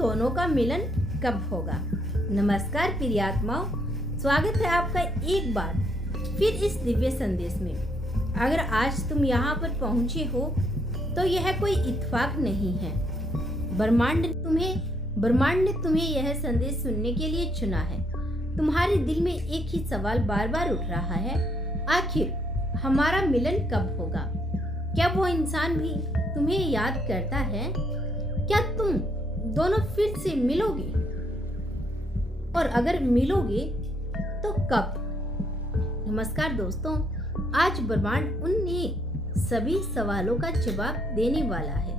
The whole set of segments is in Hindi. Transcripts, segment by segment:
दोनों का मिलन कब होगा। नमस्कार प्रियात्माओं, स्वागत है आपका एक बार फिर इस दिव्य संदेश में। अगर आज तुम यहाँ पर पहुँचे हो तो यह कोई इत्तेफाक नहीं है। ब्रह्मांड ने तुम्हें यह संदेश सुनने के लिए चुना है। तुम्हारे दिल में एक ही सवाल बार बार उठ रहा है, आखिर हमारा मिलन कब होगा। क्या वो इंसान भी तुम्हें याद करता है? क्या तुम दोनों फिर से मिलोगे? और अगर मिलोगे तो कब? नमस्कार दोस्तों, आज ब्रह्मांड उन्हें सभी सवालों का जवाब देने वाला है।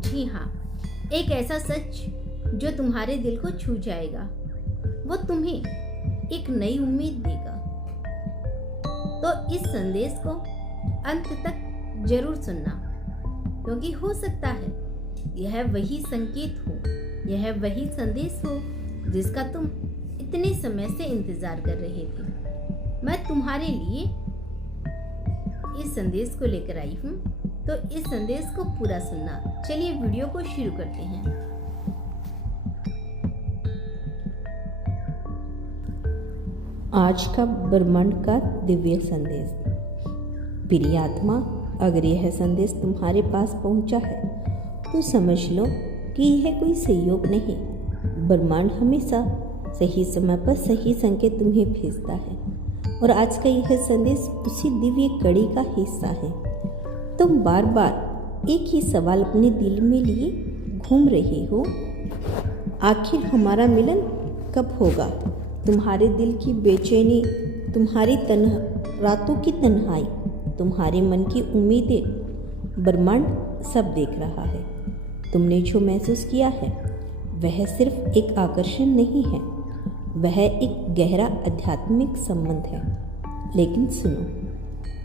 जी हाँ, एक ऐसा सच जो तुम्हारे दिल को छू जाएगा। वो तुम्हें एक नई उम्मीद देगा। तो इस संदेश को अंत तक जरूर सुनना, क्योंकि हो सकता है यह वही संकेत हो, यह वही संदेश हो जिसका तुम इतने समय से इंतजार कर रहे थे। मैं तुम्हारे लिए इस संदेश को लेकर आई हूँ, तो इस संदेश को पूरा सुनना। चलिए वीडियो को शुरू करते हैं। आज का ब्रह्मांड का दिव्य संदेश। प्रिय आत्मा, अगर यह संदेश तुम्हारे पास पहुंचा है तो समझ लो कि यह कोई संयोग नहीं। ब्रह्मांड हमेशा सही समय पर सही संकेत तुम्हें भेजता है, और आज का यह संदेश उसी दिव्य कड़ी का हिस्सा है। तुम बार बार एक ही सवाल अपने दिल में लिए घूम रहे हो, आखिर हमारा मिलन कब होगा। तुम्हारे दिल की बेचैनी, तुम्हारी रातों की तन्हाई, तुम्हारे मन की उम्मीदें, ब्रह्मांड सब देख रहा है। तुमने जो महसूस किया है वह सिर्फ एक आकर्षण नहीं है, वह एक गहरा आध्यात्मिक संबंध है। लेकिन सुनो,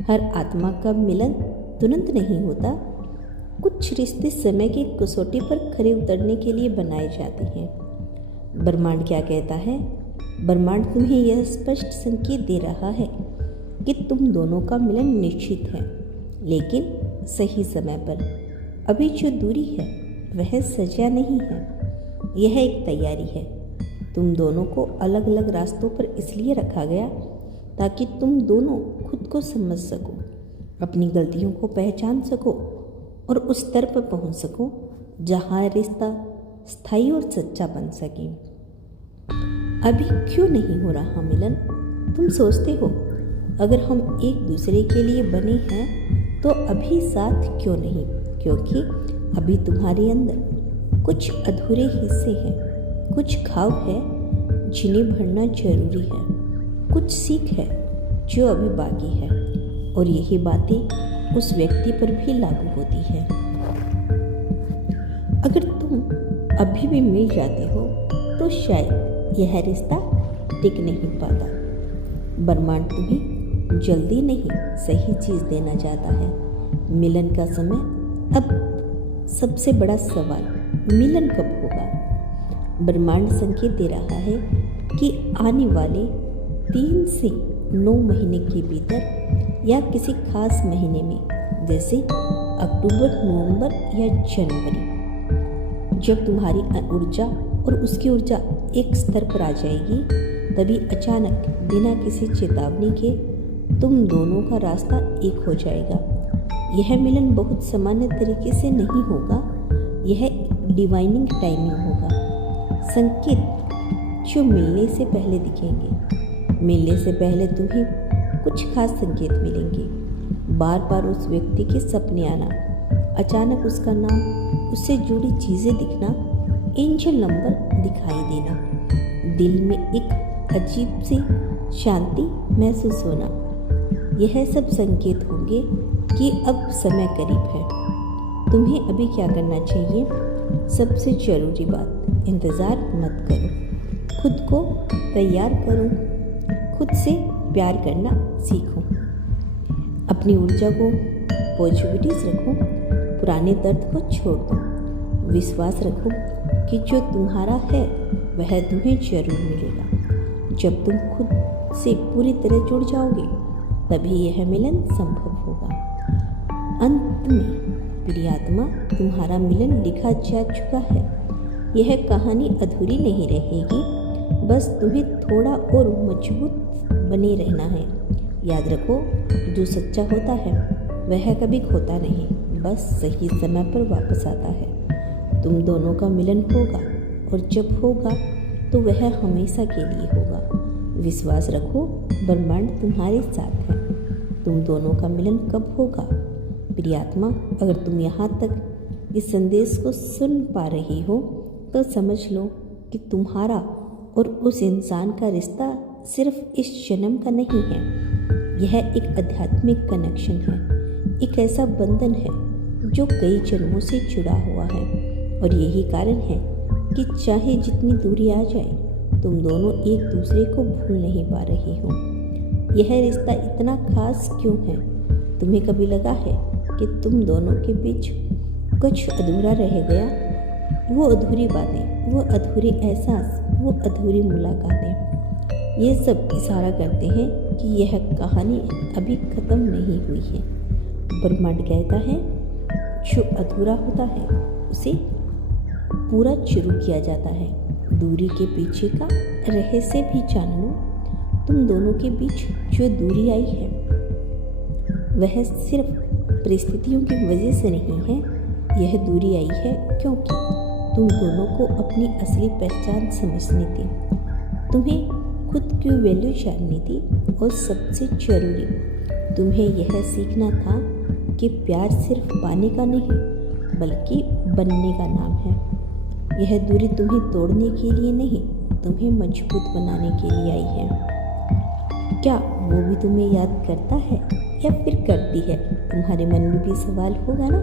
हर आत्मा का मिलन तुरंत नहीं होता। कुछ रिश्ते समय की कसौटी पर खरे उतरने के लिए बनाए जाते हैं। ब्रह्मांड क्या कहता है? ब्रह्मांड तुम्हें यह स्पष्ट संकेत दे रहा है कि तुम दोनों का मिलन निश्चित है, लेकिन सही समय पर। अभी जो दूरी है वह सजा नहीं है, यह एक तैयारी है। तुम दोनों को अलग अलग रास्तों पर इसलिए रखा गया ताकि तुम दोनों खुद को समझ सको, अपनी गलतियों को पहचान सको और उस स्तर पर पहुंच सको जहां रिश्ता स्थायी और सच्चा बन सके। अभी क्यों नहीं हो रहा मिलन? तुम सोचते हो अगर हम एक दूसरे के लिए बने हैं तो अभी साथ क्यों नहीं? क्योंकि अभी तुम्हारे अंदर कुछ अधूरे हिस्से हैं, कुछ घाव है जिन्हें भरना जरूरी है, कुछ सीख है जो अभी बाकी है, और यही बातें उस व्यक्ति पर भी लागू होती है। अगर तुम अभी भी मिल जाते हो तो शायद यह रिश्ता टिक नहीं पाता। ब्रह्मांड तुम्हें जल्दी नहीं सही चीज़ देना चाहता है। मिलन का समय अब। सबसे बड़ा सवाल, मिलन कब होगा? ब्रह्मांड संकेत दे रहा है कि आने वाले 3 से 9 महीने के भीतर, या किसी खास महीने में, जैसे अक्टूबर, नवंबर या जनवरी, जब तुम्हारी ऊर्जा और उसकी ऊर्जा एक स्तर पर आ जाएगी, तभी अचानक बिना किसी चेतावनी के तुम दोनों का रास्ता एक हो जाएगा। यह मिलन बहुत सामान्य तरीके से नहीं होगा, यह डिवाइनिंग टाइमिंग होगा। संकेत जो मिलने से पहले दिखेंगे। मिलने से पहले तुम्हें कुछ खास संकेत मिलेंगे। बार बार उस व्यक्ति के सपने आना, अचानक उसका नाम, उससे जुड़ी चीज़ें दिखना, एंजल नंबर दिखाई देना, दिल में एक अजीब सी शांति महसूस होना, यह सब संकेत होंगे कि अब समय करीब है। तुम्हें अभी क्या करना चाहिए? सबसे जरूरी बात, इंतज़ार मत करो, खुद को तैयार करो, खुद से प्यार करना सीखो, अपनी ऊर्जा को पॉजिटिविटीज रखो, पुराने दर्द को छोड़ दो, विश्वास रखो कि जो तुम्हारा है वह तुम्हें जरूर मिलेगा। जब तुम खुद से पूरी तरह जुड़ जाओगे तभी यह मिलन संभव होगा। अंत में प्रिय आत्मा, तुम्हारा मिलन लिखा जा चुका है। यह कहानी अधूरी नहीं रहेगी। बस तुम्हें थोड़ा और मजबूत बने रहना है। याद रखो, जो सच्चा होता है वह कभी खोता नहीं, बस सही समय पर वापस आता है। तुम दोनों का मिलन होगा, और जब होगा तो वह हमेशा के लिए होगा। विश्वास रखो, ब्रह्मांड तुम्हारे साथ है। तुम दोनों का मिलन कब होगा? प्रियात्मा, अगर तुम यहाँ तक इस संदेश को सुन पा रही हो तो समझ लो कि तुम्हारा और उस इंसान का रिश्ता सिर्फ इस जन्म का नहीं है। यह एक आध्यात्मिक कनेक्शन है, एक ऐसा बंधन है जो कई जन्मों से जुड़ा हुआ है। और यही कारण है कि चाहे जितनी दूरी आ जाए, तुम दोनों एक दूसरे को भूल नहीं पा रही हो। यह रिश्ता इतना खास क्यों है? तुम्हें कभी लगा है कि तुम दोनों के बीच कुछ अधूरा रह गया? वो अधूरी बातें, वो अधूरे एहसास, वो अधूरी मुलाकातें, ये सब इशारा करते हैं कि यह कहानी अभी ख़त्म नहीं हुई है। ब्रह्मांड कहता है, जो अधूरा होता है उसे पूरा शुरू किया जाता है। दूरी के पीछे का रहस्य भी जान लो। तुम दोनों के बीच जो दूरी आई है वह सिर्फ परिस्थितियों की वजह से नहीं है। यह दूरी आई है क्योंकि तुम दोनों को अपनी असली पहचान समझनी थी, तुम्हें खुद की वैल्यू जाननी थी, और सबसे जरूरी तुम्हें यह सीखना था कि प्यार सिर्फ पाने का नहीं बल्कि बनने का नाम है। यह दूरी तुम्हें तोड़ने के लिए नहीं, तुम्हें मजबूत बनाने के लिए आई है। क्या वो भी तुम्हें याद करता है या फिर करती है? तुम्हारे मन में भी सवाल होगा ना।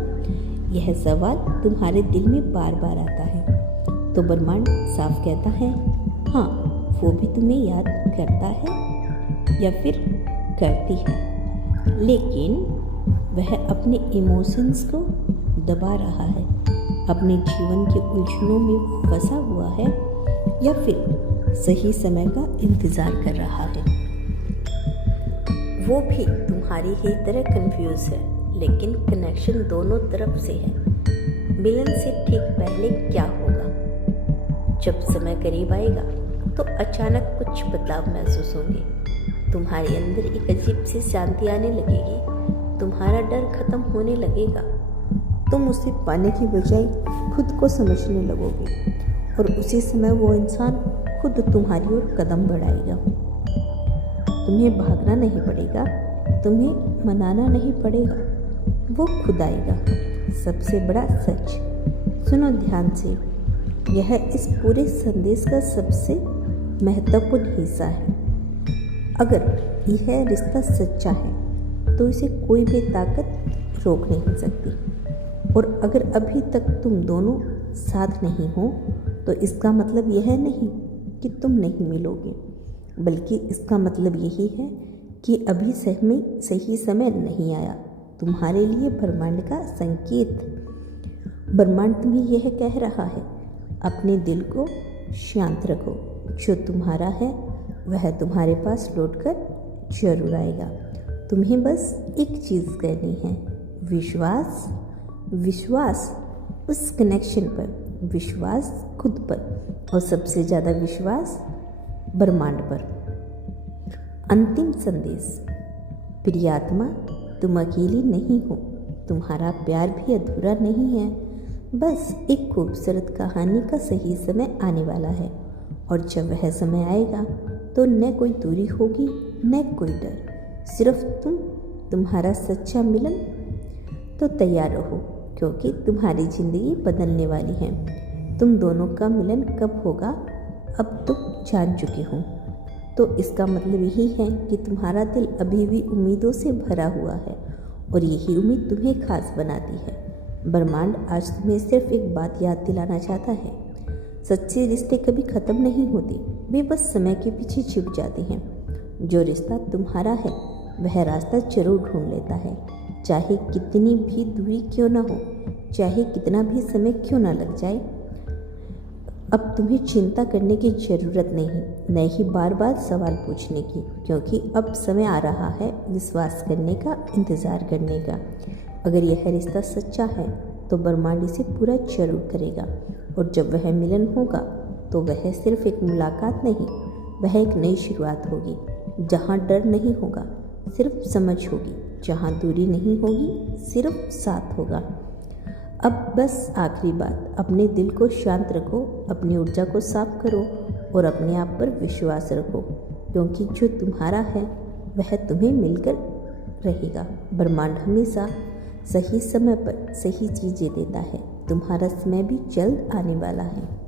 यह सवाल तुम्हारे दिल में बार बार आता है तो ब्रह्मांड साफ कहता है, हाँ, वो भी तुम्हें याद करता है या फिर करती है, लेकिन वह अपने इमोशंस को दबा रहा है, अपने जीवन के उलझनों में फंसा हुआ है, या फिर सही समय का इंतज़ार कर रहा है। वो भी तुम्हारी ही तरह कंफ्यूज है, लेकिन कनेक्शन दोनों तरफ से है। मिलन से ठीक पहले क्या होगा? जब समय करीब आएगा तो अचानक कुछ बदलाव महसूस होंगे। तुम्हारे अंदर एक अजीब सी शांति आने लगेगी, तुम्हारा डर खत्म होने लगेगा। तुम उसे पाने की बजाय खुद को समझने लगोगे, और उसी समय वो इंसान खुद तुम्हारी ओर कदम बढ़ाएगा। तुम्हें भागना नहीं पड़ेगा, तुम्हें मनाना नहीं पड़ेगा, वो खुद आएगा। सबसे बड़ा सच, सुनो ध्यान से, यह इस पूरे संदेश का सबसे महत्वपूर्ण हिस्सा है। अगर यह रिश्ता सच्चा है तो इसे कोई भी ताकत रोक नहीं सकती। और अगर अभी तक तुम दोनों साथ नहीं हो तो इसका मतलब यह नहीं कि तुम नहीं मिलोगे, बल्कि इसका मतलब यही है कि अभी सही समय नहीं आया तुम्हारे लिए। ब्रह्मांड का संकेत, ब्रह्मांड तुम्हें यह कह रहा है, अपने दिल को शांत रखो, जो तुम्हारा है वह तुम्हारे पास लौटकर जरूर आएगा। तुम्हें बस एक चीज़ करनी है, विश्वास। विश्वास उस कनेक्शन पर, विश्वास खुद पर, और सबसे ज़्यादा विश्वास ब्रह्मांड पर। अंतिम संदेश, प्रियात्मा, तुम अकेली नहीं हो, तुम्हारा प्यार भी अधूरा नहीं है। बस एक खूबसूरत कहानी का सही समय आने वाला है, और जब वह समय आएगा तो न कोई दूरी होगी न कोई डर, सिर्फ तुम्हारा सच्चा मिलन। तो तैयार रहो, क्योंकि तुम्हारी ज़िंदगी बदलने वाली है। तुम दोनों का मिलन कब होगा अब तुम जान चुके हो, तो इसका मतलब यही है कि तुम्हारा दिल अभी भी उम्मीदों से भरा हुआ है, और यही उम्मीद तुम्हें खास बनाती है। ब्रह्मांड आज तुम्हें सिर्फ एक बात याद दिलाना चाहता है, सच्चे रिश्ते कभी ख़त्म नहीं होते, वे बस समय के पीछे छिप जाते हैं। जो रिश्ता तुम्हारा है वह रास्ता जरूर ढूंढ लेता है, चाहे कितनी भी दूरी क्यों ना हो, चाहे कितना भी समय क्यों ना लग जाए। अब तुम्हें चिंता करने की ज़रूरत नहीं, न ही बार बार सवाल पूछने की, क्योंकि अब समय आ रहा है विश्वास करने का, इंतज़ार करने का। अगर यह रिश्ता सच्चा है तो ब्रह्मांड इसे पूरा जरूर करेगा। और जब वह मिलन होगा तो वह सिर्फ एक मुलाकात नहीं, वह एक नई शुरुआत होगी, जहाँ डर नहीं होगा, सिर्फ समझ होगी, जहाँ दूरी नहीं होगी, सिर्फ साथ होगा। अब बस आखिरी बात, अपने दिल को शांत रखो, अपनी ऊर्जा को साफ करो और अपने आप पर विश्वास रखो, क्योंकि जो तुम्हारा है वह तुम्हें मिलकर रहेगा। ब्रह्मांड हमेशा सही समय पर सही चीज़ें देता है। तुम्हारा समय भी जल्द आने वाला है।